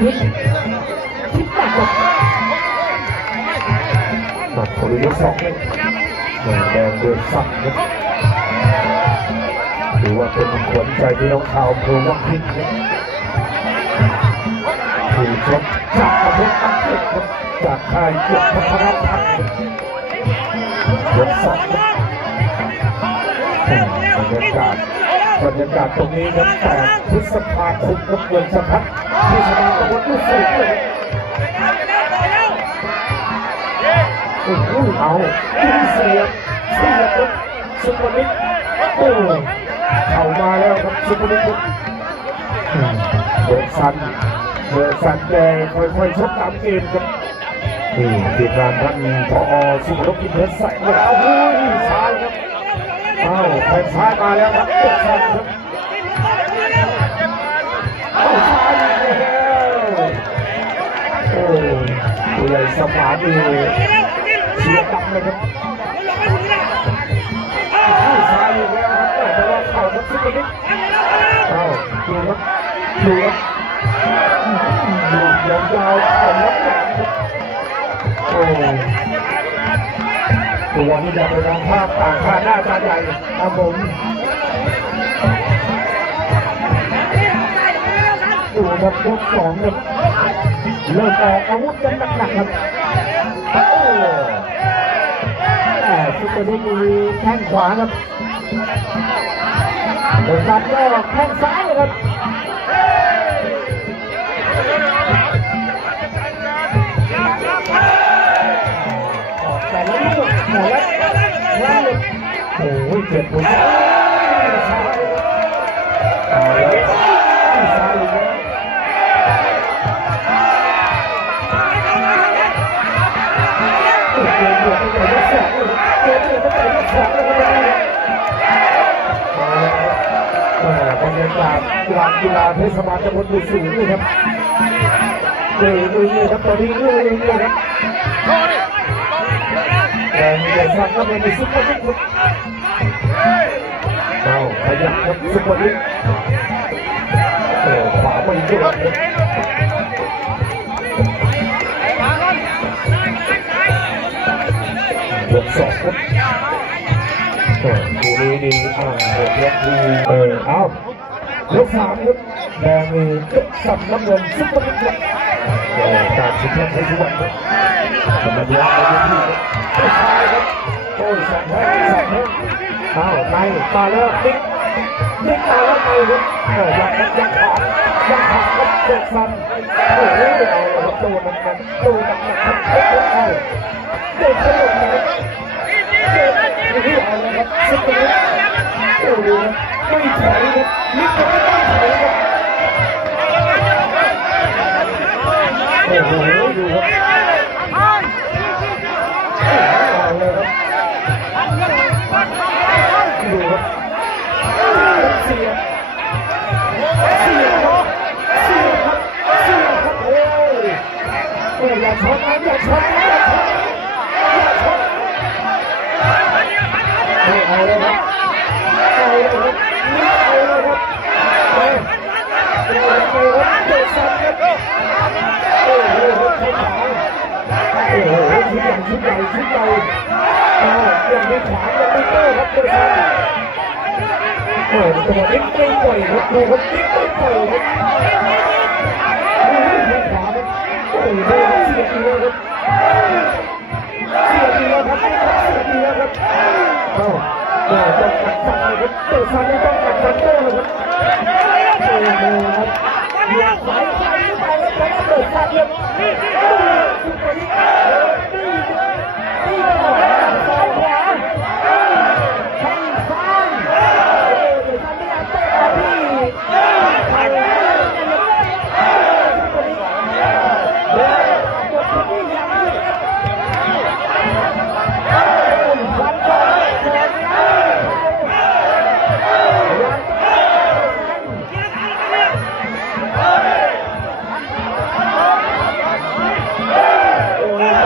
คิดหนักเลยตัดคนที่สองเลยแดงเดือดสักครับถือว่าเป็นขวัญใจพี่น้องชาวอำเภอวังหินถูกชกจากประเทศอังกฤษครับจากค่ายเกียรติพัฒนพัฒน์ยกสองบรรยากาศตรงนี้ครับ8 พฤษภาคมกับเงินสะพัดที่สนามตะวันลูกสูงเลยโอ้โหเอาเสียบครับสุพรรณิชโอ้เข้ามาแล้วครับสุพรรณิชเดือดสันแดงค่อยๆชกตามเกมครับนี่ทีมงานท่านผอ.สุรพินเพชรใส่เอาหุ้ยซ้ายครับเอาแทงซ้ายมาแล้วครับเดือดสันครับเอาซ้ายแล้วโอ้ผู้ใหญ่สมานดีเสียดังเลยครับซ้ายอีกแล้วครับแต่ว่าเข่าครับสุพรรณิชเอาดูครับยาวๆของนักแข่งโอ้ตัวนี้จะเป็นภาพต่างชาติหน้าตาใหญ่ครับผมดูครับยกสองครับเริ่มออกอาวุธกันหนักๆครับซุปเปอร์นิกมีแข้งขวาครับเดินตัดก็แข้งซ้ายเลยครับแต่ละลูกโอ้ยเจ็บปวดซ้ายบรรยากาศลานกีฬาเทศบาลตำบลบุษีนี่ครับนี่ครับตอนนี้นี่ครับแต่มีแต่สัตว์ก็เป็นซุปเปอร์นิกเอาขยับครับซุปเปอร์นิกขวาไม่โดนยกสองครับคู่นี้ดีหมดยกที่เอายกสามครับแดงมีสับน้ำเงินซุปเปอร์นิกครับการสุดยอดในทุกวันครับกำลังย้อนไปที่ซ้ายครับโอ้ยสั่งแห้งเอาในมาแล้วติ๊กมาแล้วไปครับยังขวางครับเด็กฟันโอ้โหเอาครับโดนมันครับเด็กสนุกนะครับนี่เอาเลยครับซุปเปอร์นิกโอ้โหไม่ถอยครับนิกก็ไม่ถอยครับโอ้โหดูครับเอาเลยครับดูครับเสียครับโอ้ยอย่าช็อตนะอย่าช็อตเอาเลยครับเอาเลยครับเตะซ้ำครับโอ้โหโอ้โหชุดใหญ่ยังไม่ขวางยังไม่โต้ครับเตะซ้ำตัวนี้ไม่ปล่อยครับดูครับนี่ไม่ปล่อยครับโอ้ยไม่ขวางครับโอ้โหเสียดีแล้วครับต้องกัดฟันเลยครับเตะซ้ำนี่ต้องกัดฟันโต้เลยครับโอ้โหครับเหยียบขวาไปแล้วแล้วเตะซ้ำครับโ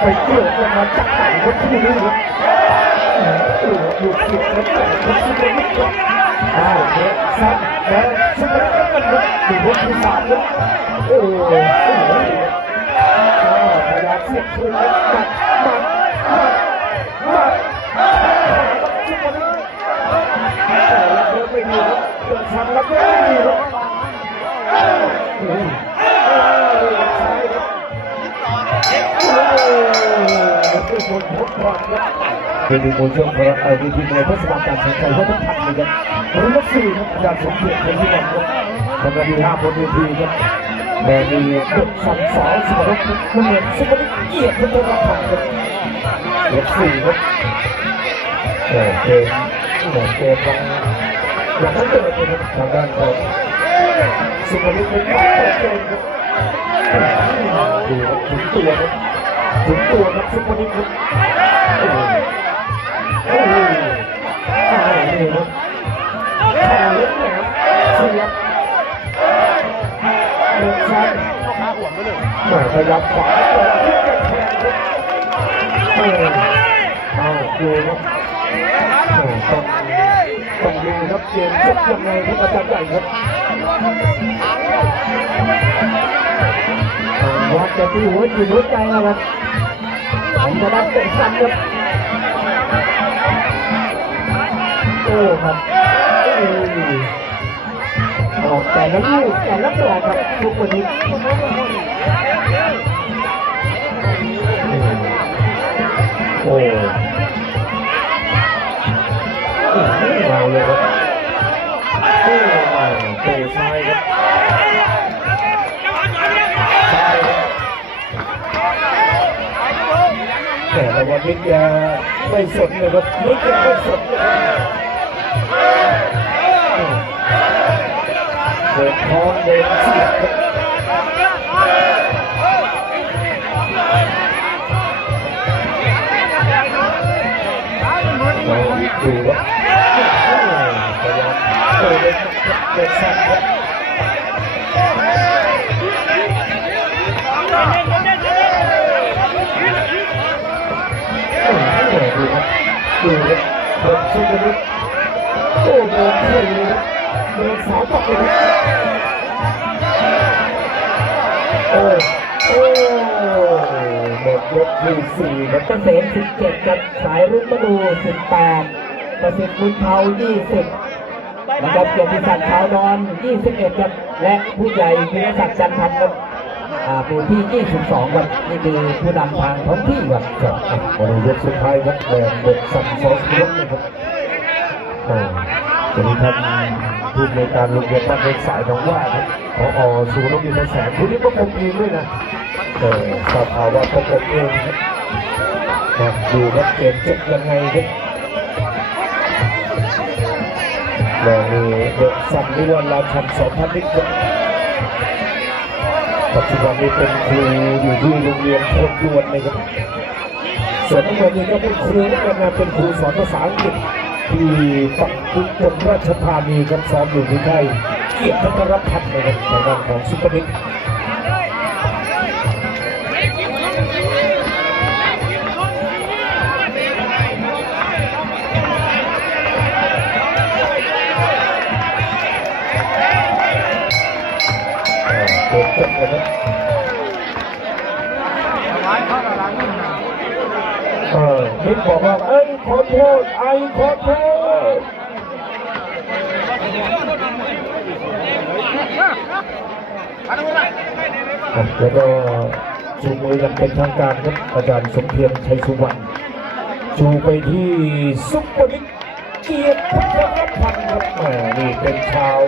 ไปเกี่ยวกันมาจากไหนครับคู่นี้ครับหยุดสิบครับซุปเปอร์นิกครับเด็กซัดแล้วซุปเปอร์นิกกันครับดูบนที่สามครับโอ้โหพยายามเสียบคืนครับมัดซุปเปอร์นิกแล้วเดินไม่ดีครับเดินซ้ำแล้วเดินไม่ดีครับเป็นอีกคนช่วงของวิธีในเทศบาลการแข่งขันวัฒนธรรมนะครับรุ่นที่สี่ครับอาจารย์สมเกียรติเป็นที่หนึ่งครับทำงานดี5 บนเวทีครับแต่มียกสั่งสอนสมรภูมิเหมือนสมรภูมิเกียรติพัฒนธรรมครับยก4ครับเกมอย่างนั้นเกิดนะครับทางด้านของสมรภูมิเป็นการเปิดเกมครับดูครับถึงตัวครับสมรภูมิครับโอ้โหนี่ครับขาเล็กแหลมเสียบเดินซ้ายพยายามขวาเปิดที่กระแทกครับดูครับต้องดูครับเกมจบยังไงครับอาจารย์ใหญ่ครับวัดจะที่หัวใจนะครับผมจะรับเป็นซ้ำครับโอ้ครับออกแต่ละลูกแต่ละดอกครับทุกวันนี้โอ้มาเลยครับเตะซ้ายครับแต่วันนี้แกไม่สนเลยครับนี่แกไม่สนเลยเดินท้องเดินเสียบครับดูครับพยายามเดินสั้นครับดูครับเดินสู้กันครับโอ้เดินเท่เลยครับเดินสาวต่อเลยครับโอ้หมดยกที่4ครับ เกษม17กับสายรุ่งมนู18ประสิทธิ์บุญเทา20นะครับเกียรติศักดิ์ขาวนอน21ครับและผู้ใหญ่พิรศักดิ์จันทร์พันธ์ครับผู้ที่22ครับนี่คือผู้นำทางท้องที่ครับวันนี้ยกสุดท้ายครับแดงเด็กสัมสอสยกนะครับวันนี้ท่านผู้ในการโรงเรียนบ้านเล็กสายหนองว่าครับผอ.สุรวิทย์แสงผู้นี้ประกบเองด้วยนะทราบข่าวว่าประกบเองครับดูครับเกมจบยังไงครับแล้วมีเด็กสัมนิวัฒน์ราชันสอนพันนิกครับปัจจุบันนี้เป็นครูอยู่ที่โรงเรียนโคตรยวนเลยครับส่วนน้องเมย์นี่ก็เป็นครูแล้วกันนะเป็นครูสอนภาษาอังกฤษที่ฝั่งอุบลราชธานีครับซ้อมอยู่ที่ค่ายเกียรติพัฒนพัฒน์นะครับทางด้านของซุปเปอร์นิกโดนจับเลยนะนิดบอกว่าขอโทษขอโทษแล้วก็ชูมืออย่างเป็นทางการครับอาจารย์สมเพียรชัยสุวรรณชูไปที่ซุปเปอร์นิกเกียรติพัฒนพัฒน์ครับนี่เป็นชาว